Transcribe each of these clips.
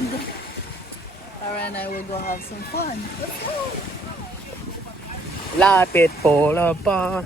and Tara and I will go have some fun. Let's go! Lapit pola pa.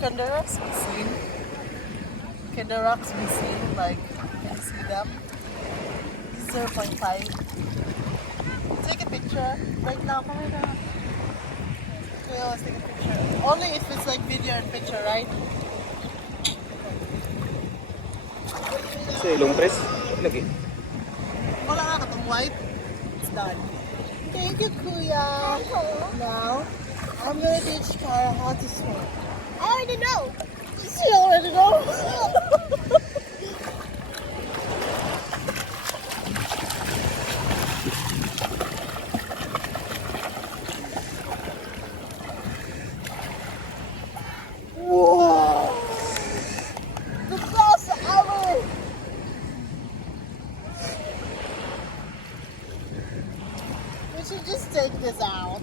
Can the rocks be seen? Can the rocks be seen? Like, can you see them? This is 0.5. Take a picture. Right now, come here now. Okay, let's take a picture. Only if it's like video and picture, right? Sa ilong press, lagi. Wala nga katong white. It's done. Thank you, Kuya. Now, I'm gonna teach Tara how to swim. I already know. She already knows. Whoa! The best ever! We should just take this out.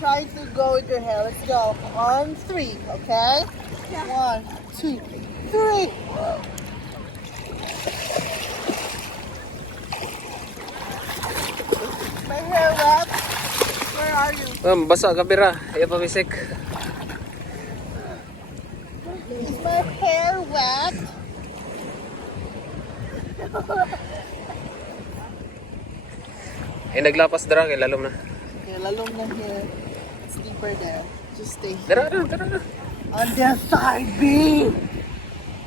Try to go with your hair. Let's go. On 3, okay? Yeah. 1, 2, 3. My hair wet. Where are you? Basa ka bira, iya pa bisik. Is my hair wet? Naglapas dara kay lalom na. Okay, lalong na here. It's deeper there. Just stay Dara. on the side, B.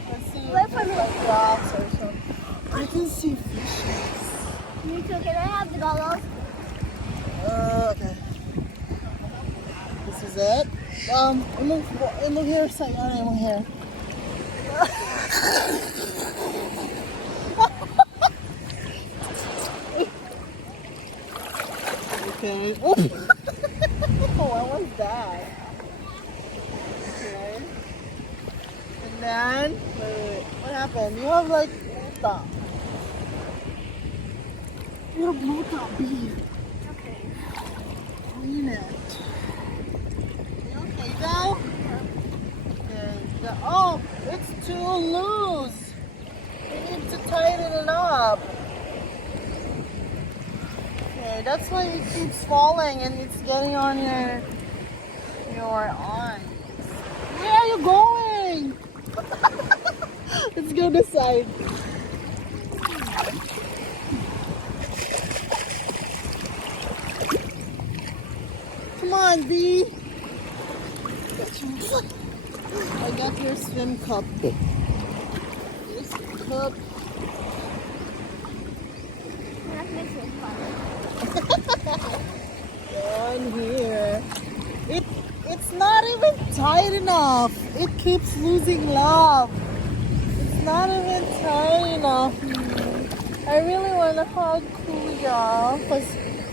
Let's see if there's like rocks or something. I can see fishes. Me too. Can I have the goggles? Okay. This is it. Look here, say, I'm here. Okay. Oh. What was that? Okay. And then, wait. What happened? You have like blue top. You have blue top, B. Okay. Clean it. You okay now? Okay. Oh, it's too loose. You need to tighten it up. Okay, that's why it keeps falling and it's getting on your eyes. Where are you going? Let's go this side. Come on, B. I got your swim cup. This cup. That makes it fun. Down here. It's not even tight enough. It keeps losing love. It's not even tight enough. I really want to hug Kuya.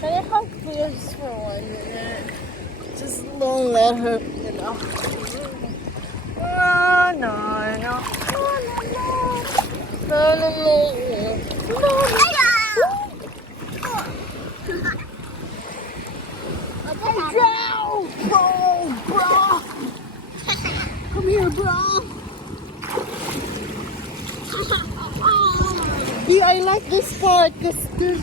Can I hug Kuya just for 1 minute? Just don't let her, you know. No, no, no. No, no, no. No, no, no. No, no. I drowned! Bro! Come here, bro! B, I like this part because there's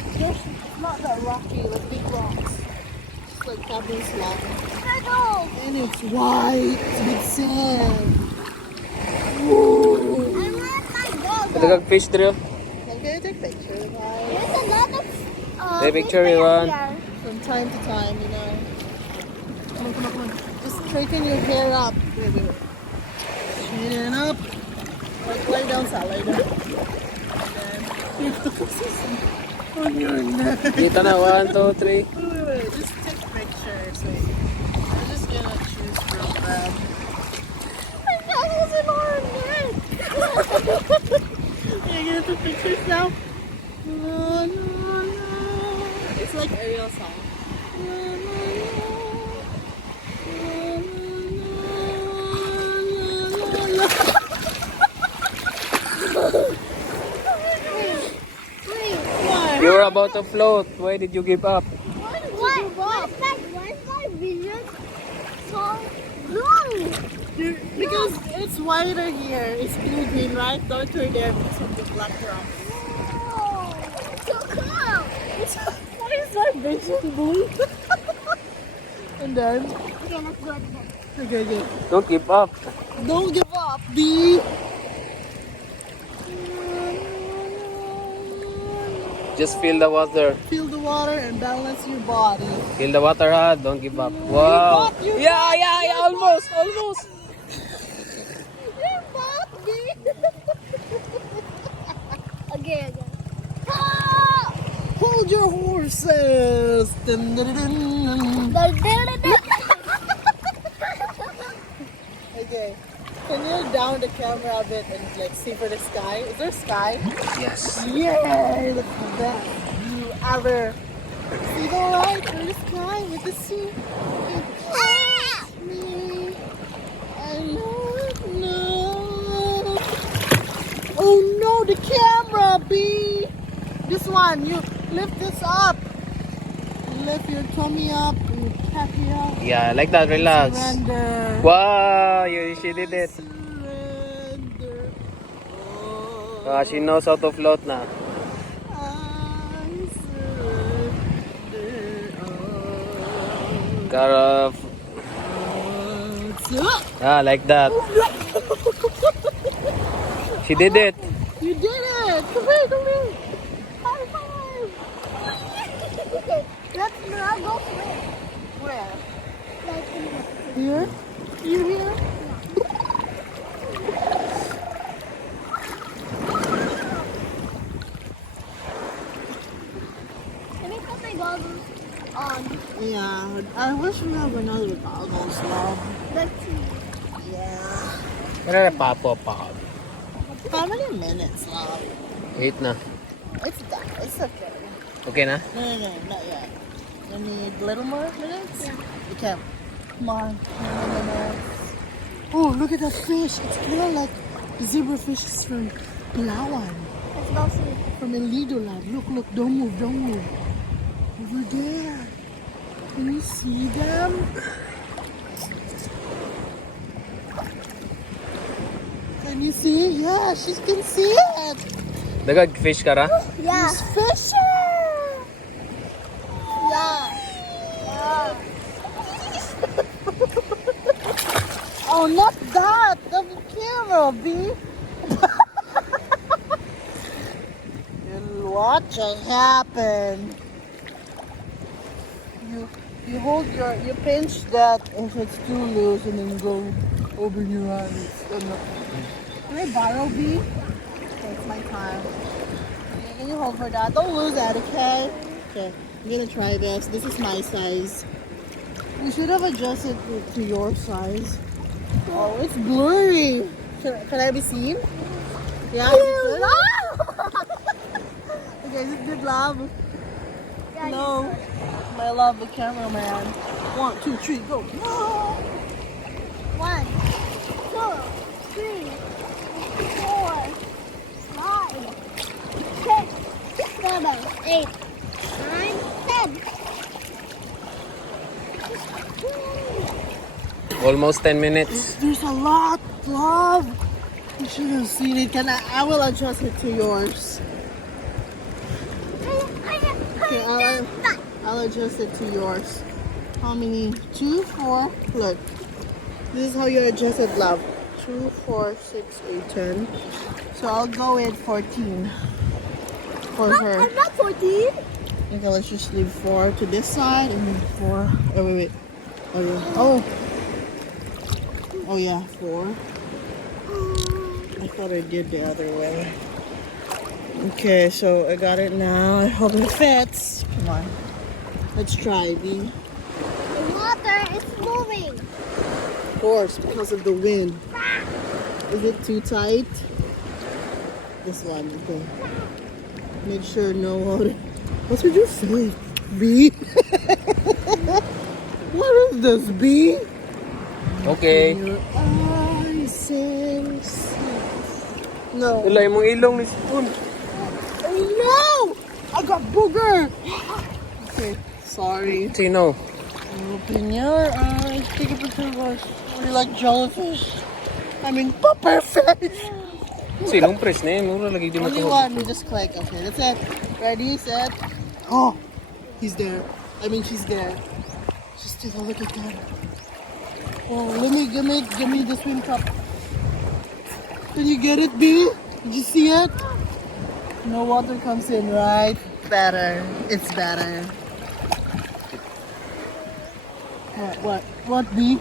not that rocky, like big rocks. Just like Captain Slab. And it's white with sand. Woo! I want my goggles. Kadagag fish dito. Okay, take pictures, guys. There's a lot of Take picture, you want? here. From time to time, you know. come on. Just straighten your hair up. Wait. Straighten up. Like, lay down, Sal. Lay down. And then, on your neck. Dito na, 1, 2, 3. Wait. Just take pictures. Wait. I'm just gonna choose from them. My nails in our neck. You're gonna take pictures now? La, la, la. It's like Ariel song. La, la, la, la, la, la, la. What? You were about to float. Why did you give up? Why is my vision so long? Because it's whiter here. It's blue green, right? Don't turn there because of the black rock. Oh, so cool. Why is that vision blue? And then, Okay, let's go again. okay. Don't give up. Don't give up, B. Just feel the water. Feel the water and balance your body. Feel the water, ha. Don't give up. Wow. You Yeah. Almost. You're back, B. Again. Ah! Hold your horses. Dun, dun, dun, dun. Okay. Can you down the camera a bit and like see for the sky? Is there sky? Yes. Yay! That's the best view ever. See the light for the sky with the sea. It touches me. I know. Oh no, the camera, B. This one, you lift this up. Lift your tummy up and your happy up. Yeah, like that. Relax. Surrender. Wow, she did it. Surrender. Oh, Ah, she knows how to float na. I surrender. Oh, Cara, like that. She did it. you did it! Come here! High five! Okay, let's now go swim. Where? Like in the Here? You here? Let me put my goggles on. Yeah, I wish we have another goggles, love. Let's see. Yeah. Pero pop. How many minutes, love? 8 na. It's done. It's okay. Okay na? No, not yet. You need a little more minutes? Yeah. Okay. Come on. 10 minutes. Oh, look at that fish. It's kind of like zebra fishes from Palawan. Let's go swim. From El Lido land. Look. Don't move. Over there. Can you see them? Can you see? Yeah, she can see it. Nagag-fish ka ra? Yeah. It's fishing. Yeah. Oh, not that. The camera, B. You'll watch it happen. You hold you pinch that if it's too loose and then go over your eyes. Can I borrow, B? Okay, it's my time. Can you hold for that? Don't lose that, okay? Okay, I'm gonna try this. This is my size. You should have adjusted it to your size. Oh, it's blurry. Can I be seen? Yeah. Is it good? Okay, is it good, love? Yeah, No. I love the cameraman. 1, 2, 3, go. No. 1, 2, 3, 4, 5, 6, 7, 8, 9, 10. Almost 10 minutes. There's a lot, love. You should have seen it. I will adjust it to yours. Okay, I'll adjust it to yours. How many? 2, 4. Look. This is how you adjust it, love. 2, 4, 6, 8, 10. So I'll go with 14 for her. I'm not 14. Okay, let's just leave 4 to this side and then 4. Oh, wait. Oh yeah. Oh. Oh yeah, 4. I thought I did the other way. Okay, so I got it now. I hope it fits. Come on. Let's try, B. The water is moving. Of course, because of the wind. Is it too tight? This one, okay. Make sure no water. What's with your face, B? What is this, B? Okay. Your eyes sing. No. Wala yung mong ilong ni Spoon. Oh no! I got booger! Okay, sorry. Sino? Open your eyes. Take a picture of us. We like jellyfish. I mean, pufferfish. Sinong press na yun? Mura lagi di Only matuhog. one. Just click. Okay, that's it. Ready, set. Oh, he's there. I mean, she's there. Just take a look at that. Oh, give me the swim cup. Can you get it, B? Did you see it? No water comes in, right? Better. It's better. What, B?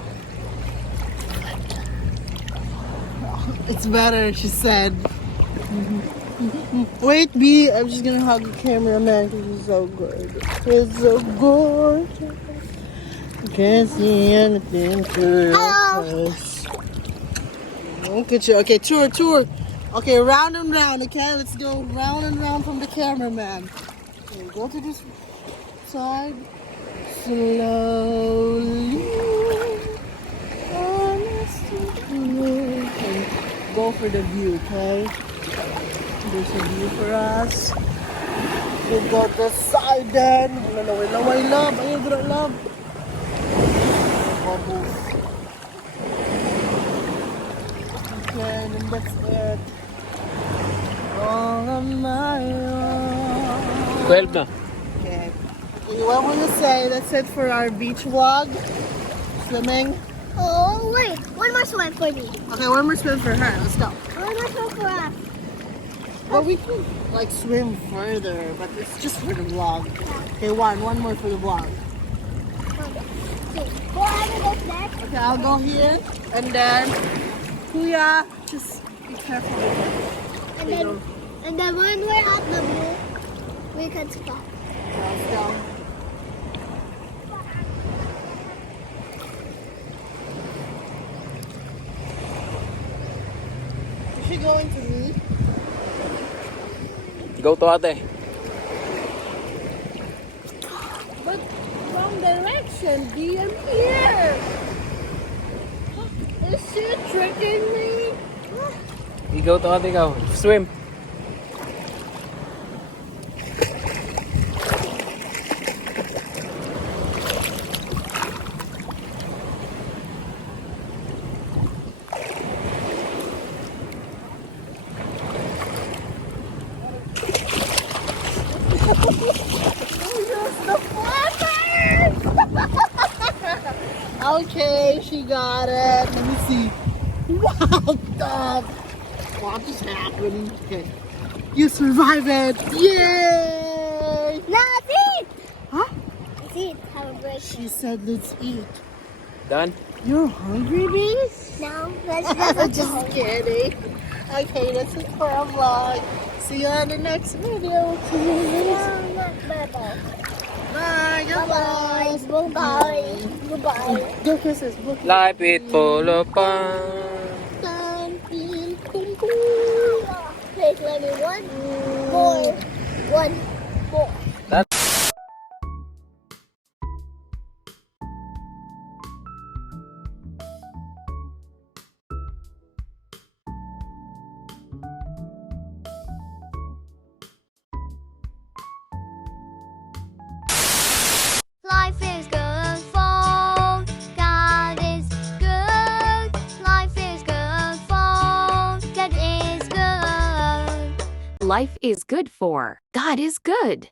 It's better, she said. Wait, B, I'm just gonna hug the cameraman because he's so good. He's so gorgeous. Can't see anything through us. Look at you. Okay, tour. Okay, round and round, okay? Let's go round and round from the cameraman. Okay, go to this side. Slowly. Okay, go for the view, okay? There's a view for us. We got this side then. Laway, love. Ayun, good love. Bubbles. Okay, then that's it. All of my own. 12 na. Okay. What will you say? That's it for our beach vlog. Swimming. Oh, wait. One more swim for me. Okay, one more swim for her. Let's go. One more swim for us. Well, we can like swim further, but it's just for the vlog. Okay, one more for the vlog. Go under this deck. Okay, I'll go here, and then Kuya, just be careful with it. And then when we're at the blue, we can stop. Let's go. Is she going to me? Go to ate. But wrong direction, B, I'm here. Is she tricking me? Go to ate ikaw. Swim. Okay, she got it. Let me see. Wow, dog. What just happened? Okay. You survived it. Yay! Let's eat. Huh? Let's eat. Have a break. She said let's eat. Done? You're hungry, baby? No, let's Just kidding. Okay, that's it for our vlog. See you on the next video. Bye-bye. Bye. Bye-bye. Goodbye. Goodbye. Give kisses. Look. Life it full of fun. Please let me one more. One more. Life is good for God is good. Life is good for God is good. Life is good for God is good.